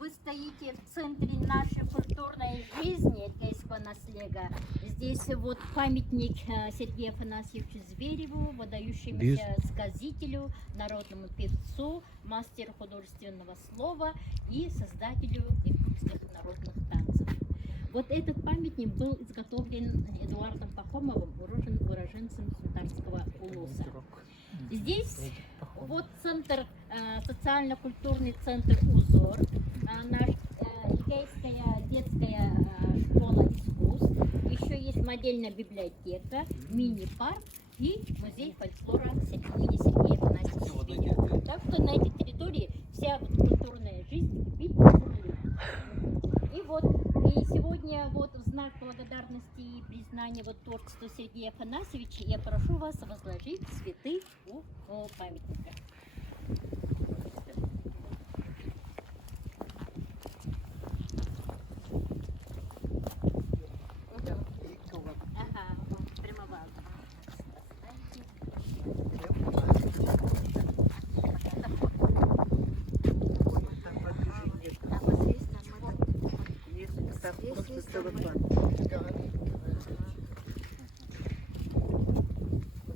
вы стоите в центре нашей культурной жизни Эдгейского наследия. Здесь вот памятник Сергею Афанасьевичу Звереву, выдающемуся сказителю, народному певцу, мастеру художественного слова и создателю иркутских народных танцев. Вот этот памятник был изготовлен Эдуардом Пахомовым, уроженцем Сунтарского улуса. Здесь вот центр, социально-культурный центр «Узор», наш Эдгейская детская школа искусств, еще есть модельная библиотека, мини-парк и музей фольклора имени Сергея Афанасьевича Зверева. Так что на этой территории вся вот культурная жизнь кипит. И вот и сегодня вот в знак благодарности и признания вот творчеству Сергея Афанасьевича я прошу вас возложить цветы у памятника.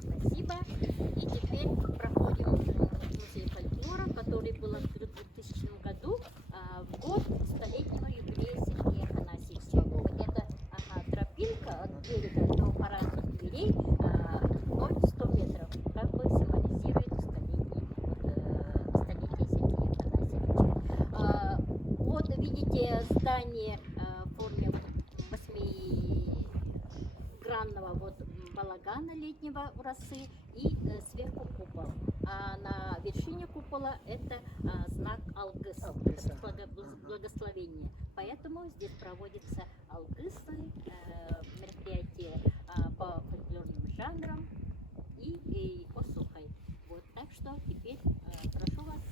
Спасибо. И теперь проходим музей фольклора, который был открыт в 2000 году, в год столетнего юбилея Сергея Афанасьевича. Вот это тропинка от берега до парадных дверей, 100 метров, как бы символизирует столетие Сергея Афанасьевича. Вот видите здание в форме восьмигранного вот балагана летнего у росы и сверху купол. А на вершине купола это знак Алгыс, благословение. Поэтому здесь проводятся алгысы, мероприятия по фольклорным жанрам и по сухой. Вот, так что теперь прошу вас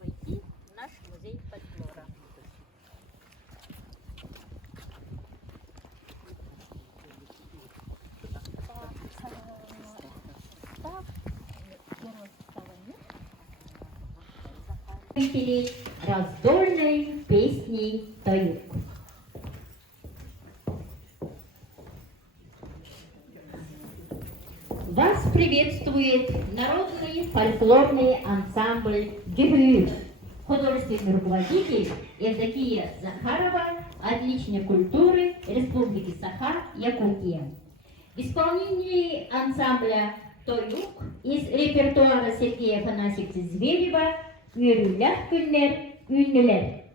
войти в наш музей фольклора. Раздольной песней «Таюк». Вас приветствует народный фольклорный ансамбль «Гюрюк». Художественный руководитель Евдокия Захарова, отличник культуры Республики Саха-Якутия. В исполнении ансамбля «Таюк» из репертуара Сергея Афанасьевича Зверева «Yürürler günler, ünlüler».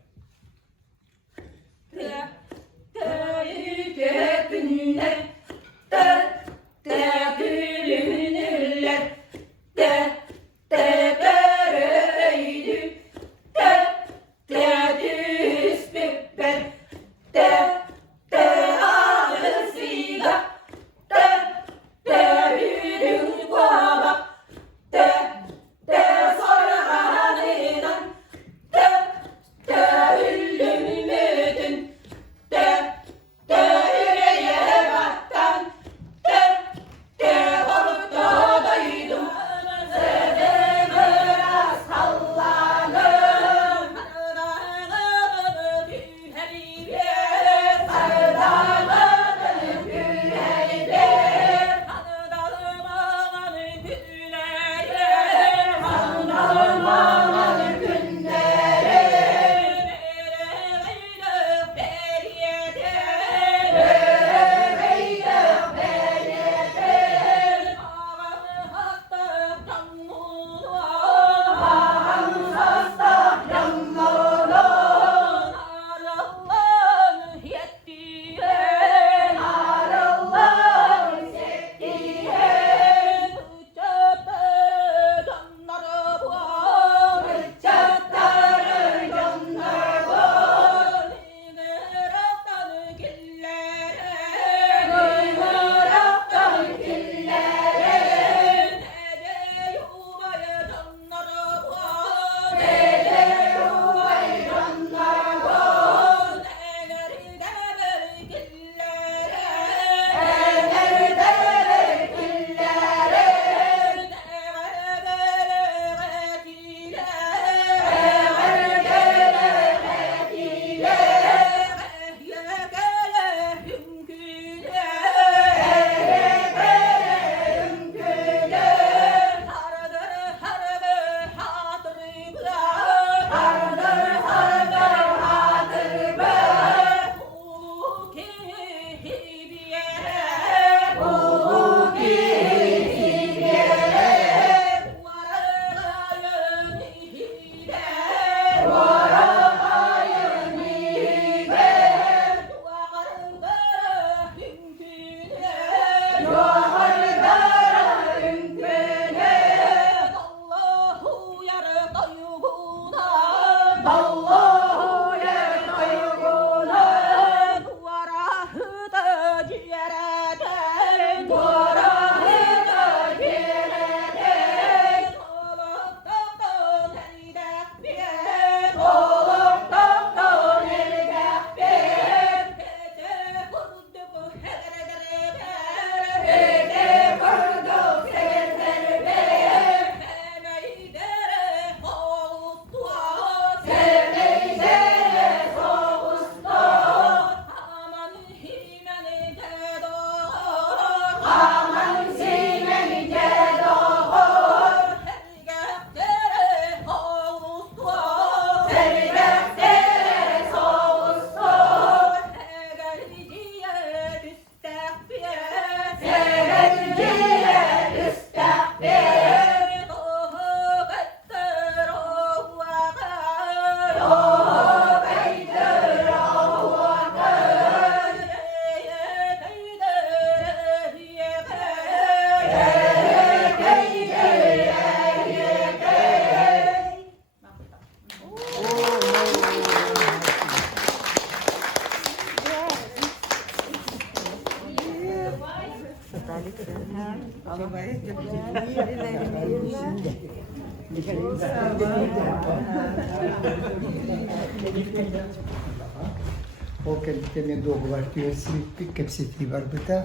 Ол кәліктеме доғылар түйесілікпік кәпсеті бар бұта.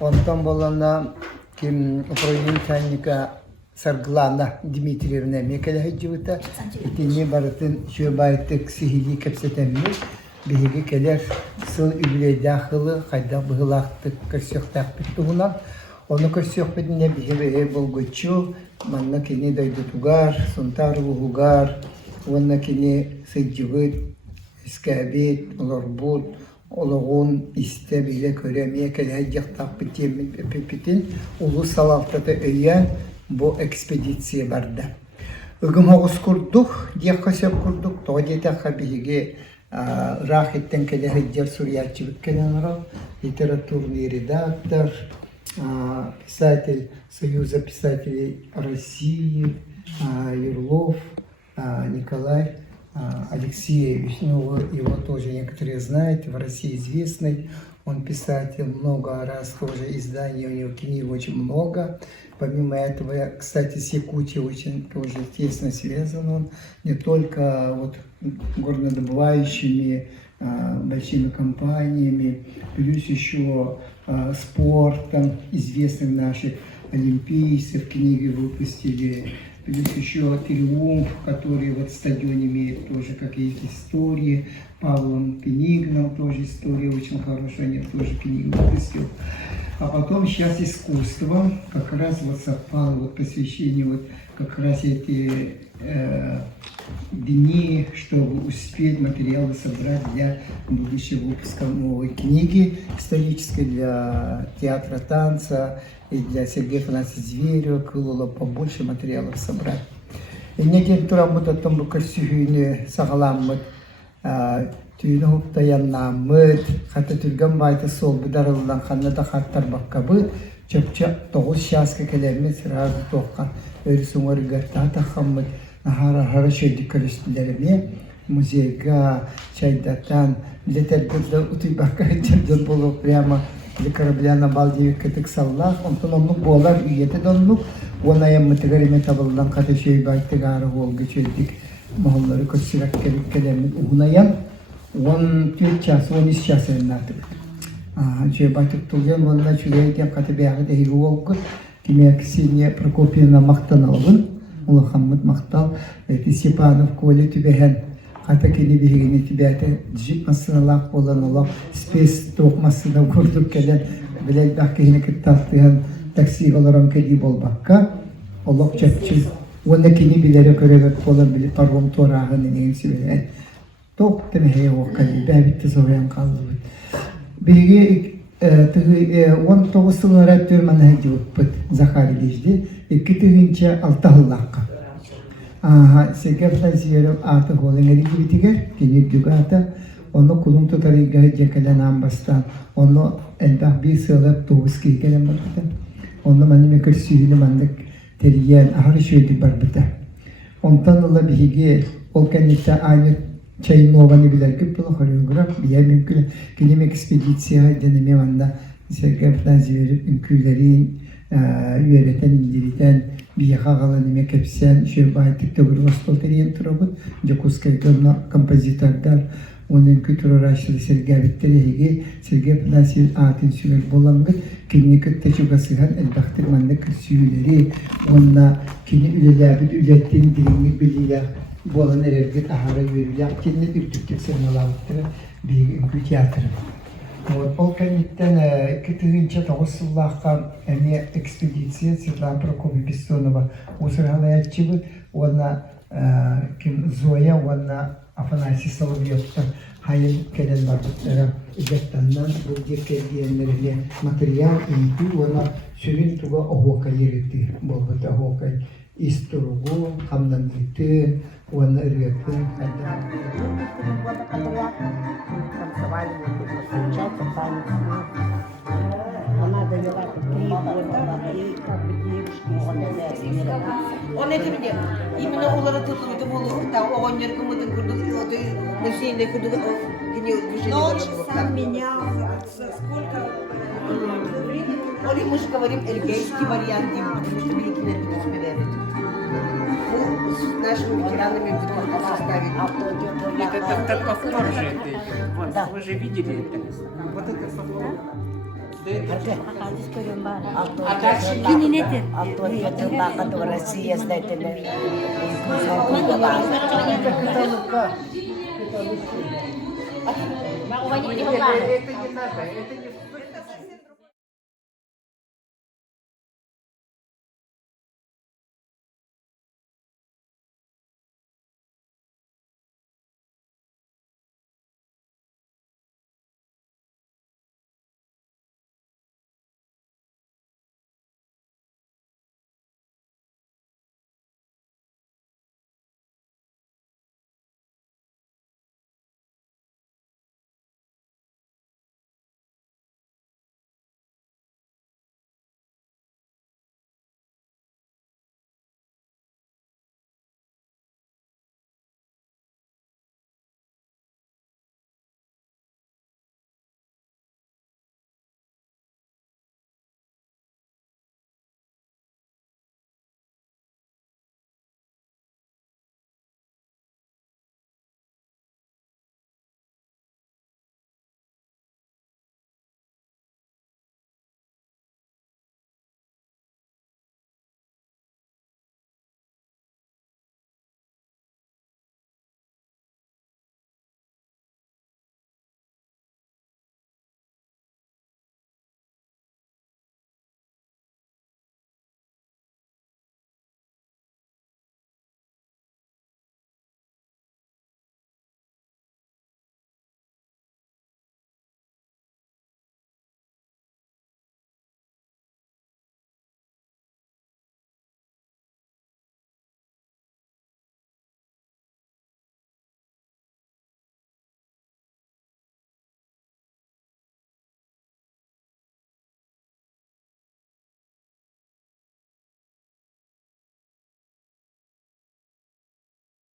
Онтан болана кем управление Сарглана Дмитриевна мекеле хеджута. Итине барытын шөбайтык сихили кәпсетемме. Беге келер сыл үблейді ақылы қайда бұғылақтық көрсөқтақ біттуғынан. Оны көрсөқ бітіне беге болғычу, манна кене дайды тугар, сонтар ұғығар, онна кене сыджығыт, скәбет, оларбут, олығын исте біле көреме келе жақтақ бітемін ұлы салалтаты өйен бұл экспедиция барды. Үгім оғыз күрдік, дек қосеп күрдік, тоғы детеққа беге рахеттен келе хеджер сурьячы біткенен ұрал, литературный редактор, писатель Союза писателей России, Юрлов, Николай Алексеевич. Ну, его тоже некоторые знаете, в России известный. Он писатель, много раз тоже изданий, у него книг очень много. Помимо этого, кстати, с Якутией очень тоже тесно связан он. Не только вот горнодобывающими большими компаниями, плюс еще спортом, известных наших олимпийцев книги выпустили, плюс еще «Триумф», который вот стадион имеет тоже какие-то истории, Павлом Книгном тоже история очень хорошая, они тоже книгу выпустил. А потом сейчас искусство, как раз вот совпало вот посвящение вот как раз эти дни, чтобы успеть материалы собрать для будущего выпуска новой книги исторической для театра танца и для Сергея Афанасьевича Зверева, было побольше материалов собрать. И мне директор работает там букасюхүйне сағаламмыт, түйіні хуптаяннаммыт, хата түрген байты сол бұдарылдан қаннада хаттар баққабы, чөпчө 9 шасқа келерме сразу тоққан өрісің орыгарта таққаммыт, нахара шөйді көрістілеріме, музейга, чайдатан, летердерді ұтый баққа өттерден болу прямо для корабля на балдевик кітік саллақ, онтын онлық болар үйеті донлық, он аяммытыгарыме табылдан қаты шөй байтығары олғы чөйдік мағылары көтсірек келемін ұғынаян, 14 час, 13 час әйнатып. Шөй байтық тұлген, онына чүгейден қаты бәғі дәйгі олғы, кемек Ксения Прокопьевна мақтан алғын, ұлы қаммыт мақтал, Степанов Коля түбәген, қата кені бейгені түбәті джип масыналақ болан олақ, спес тоқ масыда көрдік келен, білел бақ кені кіттақтыған такси оларан кәді болбаққа, олақ чәпчіз, оны кені білері көрегет болан білі паром торағының еңсі білен. Тоқ тәмәйе оққали, бәбітті соғаян қалды. Бейге 19 сылын рәттөр мәні әді өтпіт Захар Ильичді, 2-тігінші 6 ғыллаққа. Сергей Афанасьевич аты голын әрі бітігер, кенер жүгі аты, оны құлын тұтарыға жекелен амбастан, оны әлбақ бір сылып 9 кейгелен бар бұта. Оны мәнеме көрсүйілі мәндік терiyен ағыры шөйді бар бұта. Онтан ұла бейге ол кәнетті айны Чайнованы білер көп бұл хореограф, бия мүмкін келем экспедиция денеме ванда Сергей Афанасьевич үмкүлерін үйеретін, индеритен, бия қағалы неме кәпсен, шөй байтық төгір ғостол терен тұрабыд, Джокускайдың композитордар, оның күтір ұрашылы Сергей Биттері Сергей Афанасьевич атын сүйлер болаңғыд, кені күтті жүгасыған әлбақтық маңды күрсүйілері, онына кені үлеләбіт үлеттен диреңі білілер, болан әрергет ағара үйерілер, кені үртіктік сырналауыттыры бейгі үңгі театры. Ол кәнеттен 2009 сыллаққа әме экспедиция Светлана Прокопьевна Бессонова осырғалаятчы бұд, оны Зоя, оны Афанасий Соловьевтың хайын кәден бар бұттары үгеттаннан бұл декелдиенлеріне материал үнті, оны сүрін туға оғоқа еретті бұл бұд оғоқа исторгу, қамдан бүттін, оны үргеттін Он это мне именно улара тутуйду болу, там огоньер кумутын курду, мужчине курду, Но он же сам менялся. Сколько времени Или мы же говорим эльгейский вариант, потому что великий нервный смиряет. Мы с нашими ветеранами в таком составе. Нет, это повтор же это. Вот, вы же видели это. Вот это повтор. А дальше Россия, знаете ли. Makuha niyo yung Это не надо, это не